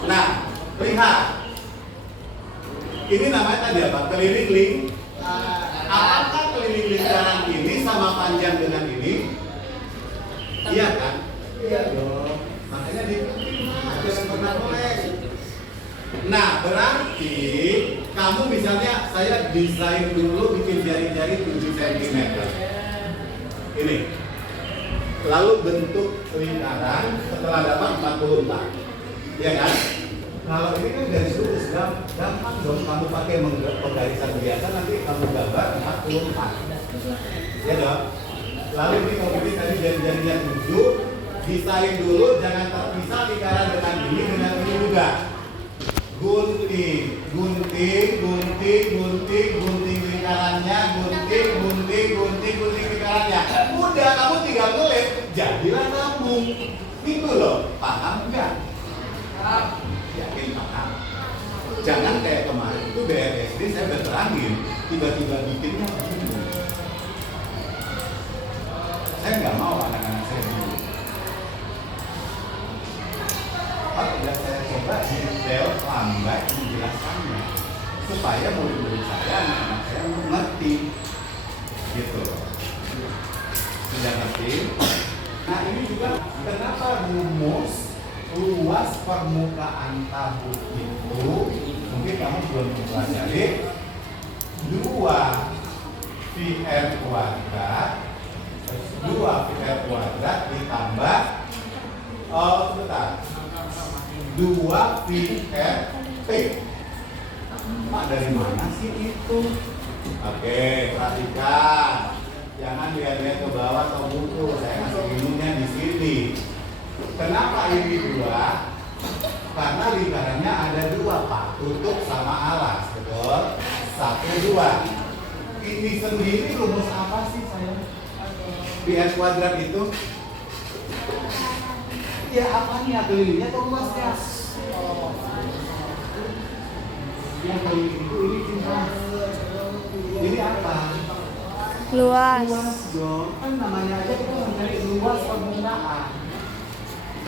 Nah, Lihat. Ini namanya tadi apa? Keliling link. Apakah keliling lingkaran ini sama panjang dengan ini? Iya kan? Iya dong. Makanya jangan pernah melek. Nah, berarti kamu misalnya saya desain dulu bikin jari-jari 7 cm. Ini. Lalu bentuk lingkaran setelah dapat 44. Ya kan? Kalau ini kan garis lurus, gampang dong kamu pakai penggarisan biasa, nanti kamu gambar 44. Ya dong? Lalu ini kalau bikin tadi jari-jarinya 7, desain dulu, jangan terpisah lingkaran dengan ini juga. Gunting lingkarannya, gunting lingkarannya. Udah, kamu tinggal ngelit, jadilah sambung. Itu loh, paham nggak? Yakin paham? Jangan kayak kemarin itu BRSD saya berterangin, tiba-tiba bikinnya begini. Saya nggak mau anak-anak saya dulu. Udah saya coba detail lambat menjelaskannya supaya murid-murid saya, anak-anak saya mengerti gitu. Sudah ngerti? Nah ini juga kenapa rumus luas permukaan tabut itu mungkin kamu belum mempelajari 2VR kuadrat ditambah sebentar 2VRT. Mak dari mana sih itu? Oke, perhatikan. Jangan lihat-lihat ke bawah atau buku. Saya ngasih minumnya di sini. Kenapa ini 2? Karena lingkarannya ada 2, Pak. Tutup sama alas, betul? 1, 2. Ini sendiri rumus apa sih saya? VR kuadrat itu? Ya apanya? Kelilingnya atau luasnya? Yang keliling itu ini cinta. Ini apa? Luas. Luas dong. Kan namanya aja kita mencari luas permukaan.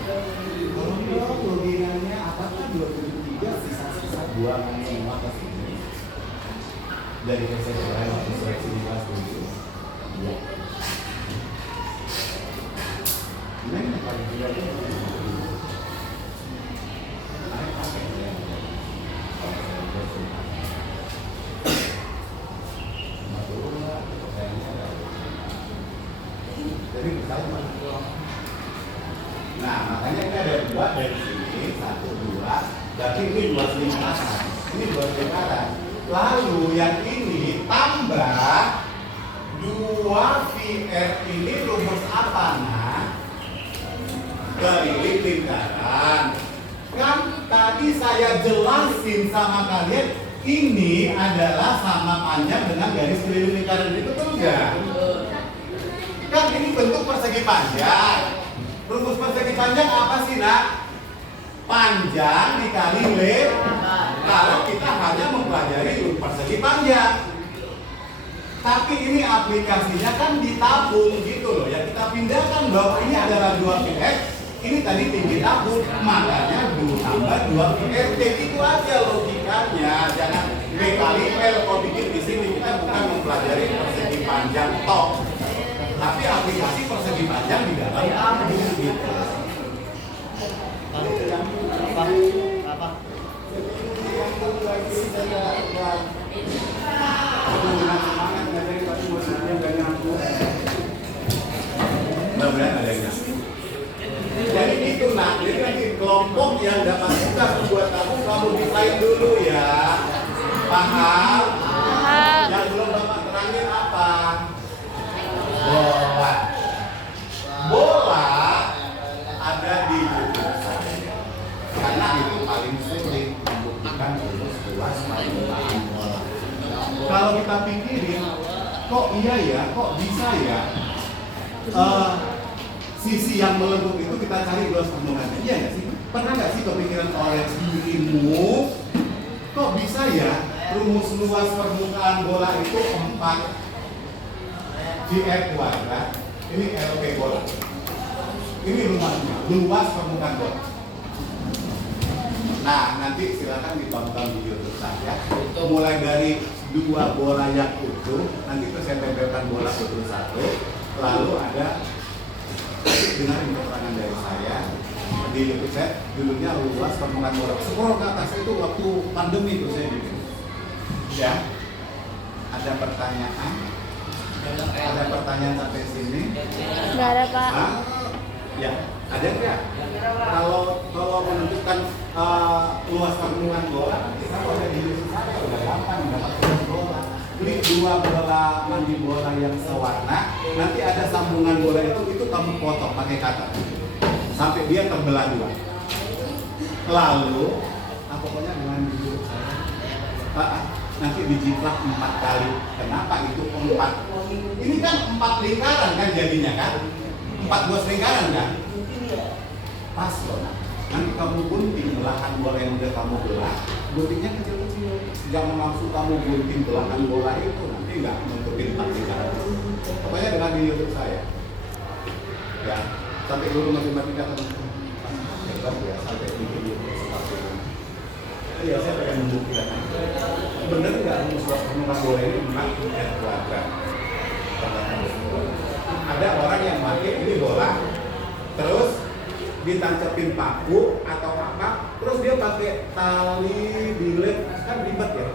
Kalau dong logikanya apakah 23 sisa-sisa 2 semua ke sini? Dari saya waktu seleksi di kelas 7. Ya. Ini yang paling tidak itu. Jadi misalnya, nah makanya ini ada 2 dari sini, 1, 2, berarti ini luas lingkaran, ini luas lingkaran. Lalu yang ini tambah 2VR ini rumus apa nah? Keliling lingkaran. Kan tadi saya jelasin sama kalian, ini adalah sama panjang dengan garis keliling lingkaran ini, betul nggak? Kan ini bentuk persegi panjang. Rumus persegi panjang apa sih nak? Panjang dikali lebar. Kalau kita hanya mempelajari persegi panjang. Tapi ini aplikasinya kan ditabung gitu loh. Ya kita pindahkan bahwa ini adalah 2VX. Ini tadi tinggi tabung, makanya 2 tambah 2VRT. Itu aja logikanya. Jangan B kali L kalau bikin di sini, kita bukan mempelajari persegi panjang tok. Tapi aplikasi persegi panjang di dalam tabung gitu. Apa? Mudah-mudahan ada yang nyambung. Jadi itu nak, jadi nanti kelompok yang dapat tugas membuat kamu desain dulu ya. Paham? Yang belum Bapak terangin apa? Bola. Bola ada di buku saya. Karena itu paling sulit membuktikan rumus luas permukaan bola. Kalau kita pikirin, kok iya ya, kok bisa ya? Sisi yang melengkung itu kita cari luas permukaan. Iya nggak sih? Pernah nggak sih kepikiran oleh dirimu? Kok bisa ya rumus luas permukaan bola itu 4 GF kuadrat? Ini LP bola. Ini rumahnya, luas permukaan bola. Nah, nanti silakan ditonton di YouTube saya. Mulai dari 2 bola yang utuh, nanti itu saya tempelkan bola utuh 1. Lalu ada dengarin keterangan dari saya di YouTube saya, judulnya luas permukaan bola. Scroll ke atas itu waktu pandemi itu saya bikin. Ya, ada pertanyaan? Ada pertanyaan sampai sini? Nggak ada, Pak. Hah? Ya, ada nggak? Kalau menentukan luas permukaan bola, kita kalau di YouTube saya udah gampang dapat bola. Beli 2 bola mandi bola yang sewarna, nanti ada sambungan bola itu kamu potong pakai cutter sampai dia terbelah 2. Lalu, pokoknya dengan video saya, nanti dijiplak 4 kali. Kenapa itu 4? Ini kan 4 lingkaran kan jadinya kan? 4 buah lingkaran kan? Pas loh. Nanti kamu gunting belahan bola yang udah kamu belah, guntingnya kecil-kecil. Jangan langsung kamu gunting belahan bola itu, nanti nggak nutupin 4 lingkaran. Pokoknya dengan di YouTube saya. Ya, sampai guru matematika teman-teman. Hebat ya, sampai di video seperti ini. Iya, saya pengen membuktikan. Bener nggak rumus luas permukaan bola ini 4 meter kuadrat? Ada orang yang pakai ini bola, terus ditancapin paku atau apa, terus dia pakai tali bilet, kan ribet ya?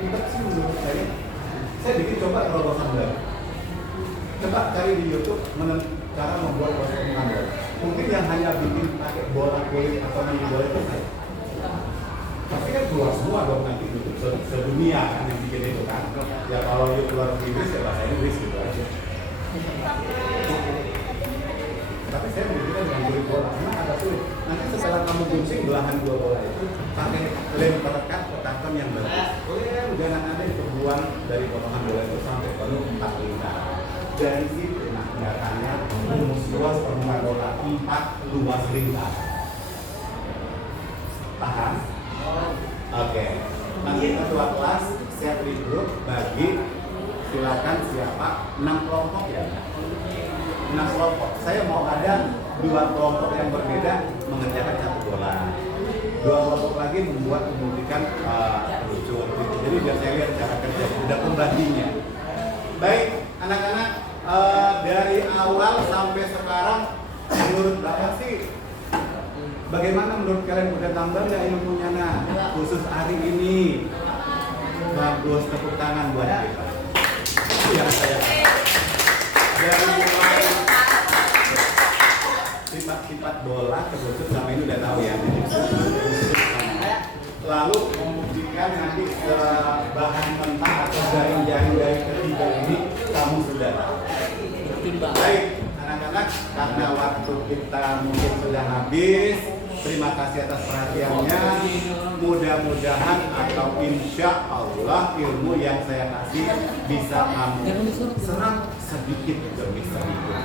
Ribet sih menurut saya. Saya bikin coba terobosan baru. Coba cari di YouTube cara membuat luas permukaan bola. Mungkin yang hanya bikin pakai bola kulit atau mini bola itu saya. Tapi kan keluar semua dong nanti YouTube sedunia kan yang bikin itu kan. Ya kalau YouTube luar Inggris ya bahasa Inggris gitu aja. Tapi saya membuatnya dengan kulit bola, memang agak sulit. Nanti setelah kamu gunting belahan 2 bola itu pakai lem perekat petakan yang bagus. Jangan ada itu buang dari potongan bola itu sampai penuh 4 lingkaran. Dari situ nah datanya rumus luas permukaan bola 4 luas lingkaran. Paham? Oke. Nanti ketua kelas siap di grup bagi silakan siapa 6 kelompok ya. 6 kelompok. Saya mau ada 2 kelompok yang berbeda mengerjakan 1 bola. 2 kelompok lagi membuat membuktikan lucu. Jadi biar saya lihat cara kerja. Udah pembaginya. Baik, anak-anak dari awal sampai sekarang menurut berapa sih? Bagaimana menurut kalian, udah tambah nggak ilmunya? Nah, khusus hari ini bagus, tepuk tangan buat kita. Itu yang saya dari mulai sifat-sifat bola terbentuk sama ini udah tahu ya. Lalu membuktikan nanti bahan mentah atau jaring-jaring dari ketiga ini kamu sudah tahu. Baik, anak-anak, karena waktu kita mungkin sudah habis. Terima kasih atas perhatiannya. Mudah-mudahan atau insya Allah ilmu yang saya kasih bisa kamu serap sedikit demi sedikit.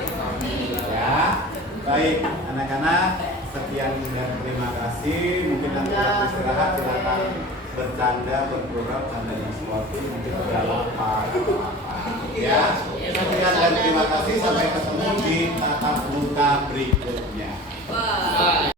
Ya, baik anak-anak, sekian dan terima kasih. Mungkin nanti waktu istirahat silakan bercanda, berprogram, canda yang sportif, mungkin berapa. Ya, sekian dan terima kasih. Sampai ketemu di tatap muka